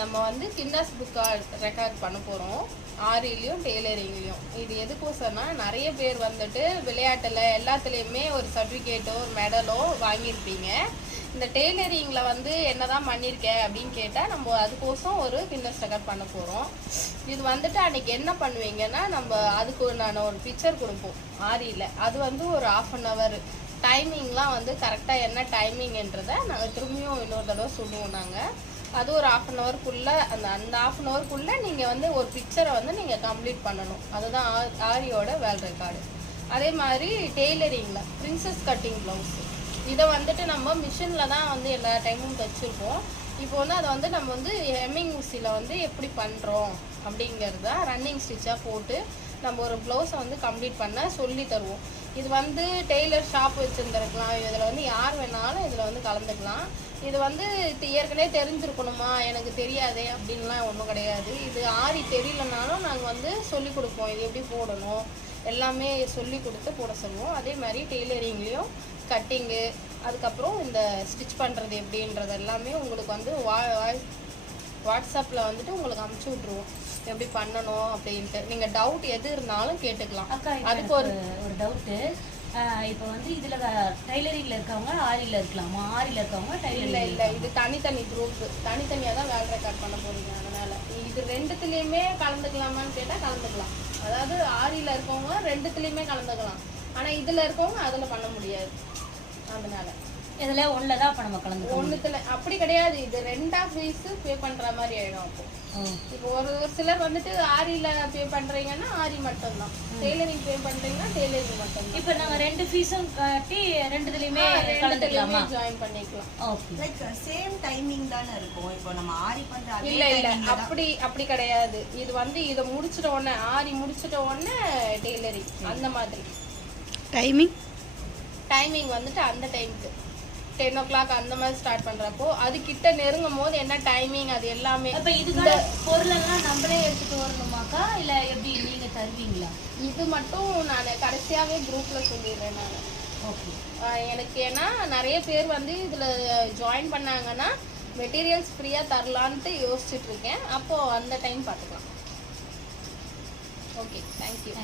நம்ம வந்து கின்னஸ் புக்கா ரெக்கார்ட் பண்ண போகிறோம், ஆரிலையும் டெய்லரிங்லையும். இது எதுக்கோசம்னா நிறைய பேர் வந்துட்டு விளையாட்டில் எல்லாத்துலேயுமே ஒரு சர்டிஃபிகேட்டோ ஒரு மெடலோ வாங்கியிருப்பீங்க. இந்த டெய்லரிங்கில் வந்து என்னதான் பண்ணியிருக்கேன் அப்படின்னு கேட்டால் நம்ம அதுக்கோசம் ஒரு கின்னஸ் ரெக்கார்ட் பண்ண போகிறோம். இது வந்துட்டு அன்றைக்கி என்ன பண்ணுவீங்கன்னா, நம்ம அதுக்கு நான் ஒரு பிக்சர் கொடுப்போம் ஆரியில். அது வந்து ஒரு 1/2 hour டைமிங்லாம் வந்து கரெக்டாக என்ன டைமிங்ன்றதை நாங்கள் திரும்பியும் இன்னொரு தடவை சொல்லுவோம். நாங்கள் அது ஒரு 1/2 hourக்குள்ளே அந்த 1/2 hourக்குள்ளே நீங்கள் வந்து ஒரு பிக்சரை வந்து நீங்கள் கம்ப்ளீட் பண்ணணும். அதுதான் ஆரியோட வேர்ல்ட் ரெக்கார்டு. அதே மாதிரி டெய்லரிங்கில் பிரின்சஸ் கட்டிங் ப்ளவுஸு, இதை வந்துட்டு நம்ம மிஷினில் தான் வந்து எல்லா டைமும் தைச்சிருப்போம். இப்போ வந்து அதை வந்து நம்ம வந்து ஹெம்மிங் ஊசியில் வந்து எப்படி பண்ணுறோம் அப்படிங்கிறத ரன்னிங் ஸ்டிச்சாக போட்டு நம்ம ஒரு ப்ளவுஸை வந்து கம்ப்ளீட் பண்ண சொல்லி தருவோம். இது வந்து டெய்லர் ஷாப் வச்சுருந்துருக்கலாம், இதில் வந்து யார் வேணாலும் இதில் வந்து கலந்துக்கலாம். இது வந்து ஏற்கனவே தெரிஞ்சிருக்கணுமா, எனக்கு தெரியாதே அப்படின்லாம் ஒன்றும் கிடையாது. இது ஆரி தெரியலனாலும் நாங்கள் வந்து சொல்லிக் கொடுப்போம், இது எப்படி போடணும் எல்லாமே சொல்லி கொடுத்து போட சொல்லுவோம். அதே மாதிரி டெய்லரிங்லேயும் கட்டிங்கு, அதுக்கப்புறம் இந்த ஸ்டிச் பண்ணுறது எப்படின்றது எல்லாமே உங்களுக்கு வந்து வாட்ஸ்அப்பில் வந்துட்டு உங்களுக்கு அனுப்பிச்சி விட்ருவோம் எப்படி பண்ணணும் அப்படின்ட்டு. நீங்கள் டவுட் எது இருந்தாலும் கேட்டுக்கலாம். அதுக்கு ஒரு டவுட்டு, இப்போ வந்து இதில் டைலரிங்கில் இருக்கவங்க ஆரியில் இருக்கலாமா, ஆரியில் இருக்கவங்க டைலரிங்? இல்லை, இது தனித்தனி குரூப்பு, தனித்தனியாக தான் வேர்ல்ட் ரெக்கார்ட் பண்ண போகிறீங்க. அதனால் இது ரெண்டுத்துலேயுமே கலந்துக்கலாமான்னு கேட்டால் கலந்துக்கலாம். அதாவது ஆரியில் இருக்கவங்க ரெண்டுத்துலேயுமே கலந்துக்கலாம், ஆனால் இதில் இருக்கவங்க அதில் பண்ண முடியாது. அதனால் இதில் ஒன்றில் தான் இப்போ நம்ம கலந்துக்கணும். ஒன்றுத்தில் அப்படி கிடையாது, இது 2 ஃபீஸு பே பண்ணுற மாதிரி ஆகிடும். அப்போ இப்போ ஒரு சிலர் வந்துட்டு ஆரியில் பே பண்ணுறீங்கன்னா ஆரி மட்டும்தான், டெய்லரிங் பே பண்ணுறீங்கன்னா டெய்லரிங் மட்டும்தான். இப்போ நாங்கள் 2 ஃபீஸும் கட்டி ரெண்டுத்துலேயுமே கலந்துக்கலாமா, ஜாயின் பண்ணிக்கலாம். ஓகே, லைக் சேம் டைமிங் தானே இருக்கும். இப்போ நம்ம ஆரி பண்ணுற இல்லை அப்படி கிடையாது. இது வந்து இதை முடிச்சிட்ட உடனே ஆரி முடிச்சிட்ட உடனே டெய்லரிங் அந்த மாதிரி டைமிங் வந்துட்டு அந்த டைமுக்கு 10 o'clock அந்த மாதிரி ஸ்டார்ட் பண்ணுறப்போ அது கிட்ட நெருங்கும் போது என்ன டைமிங் அது எல்லாமே. இப்போ இதுக்கான பொருளெல்லாம் நம்மளே எடுத்துகிட்டு வரணுமாக்கா, இல்லை எப்படி நீங்கள் தருவீங்களா? இது மட்டும் நான் கடைசியாகவே குரூப்பில் சொல்லிடுறேன் நான். ஓகே, எனக்கு ஏன்னா நிறைய பேர் வந்து இதில் ஜாயின் பண்ணாங்கன்னா மெட்டீரியல்ஸ் ஃப்ரீயாக தரலான்ட்டு யோசிச்சுட்டு இருக்கேன். அப்போது அந்த டைம் பார்த்துக்கலாம். Okay, thank you.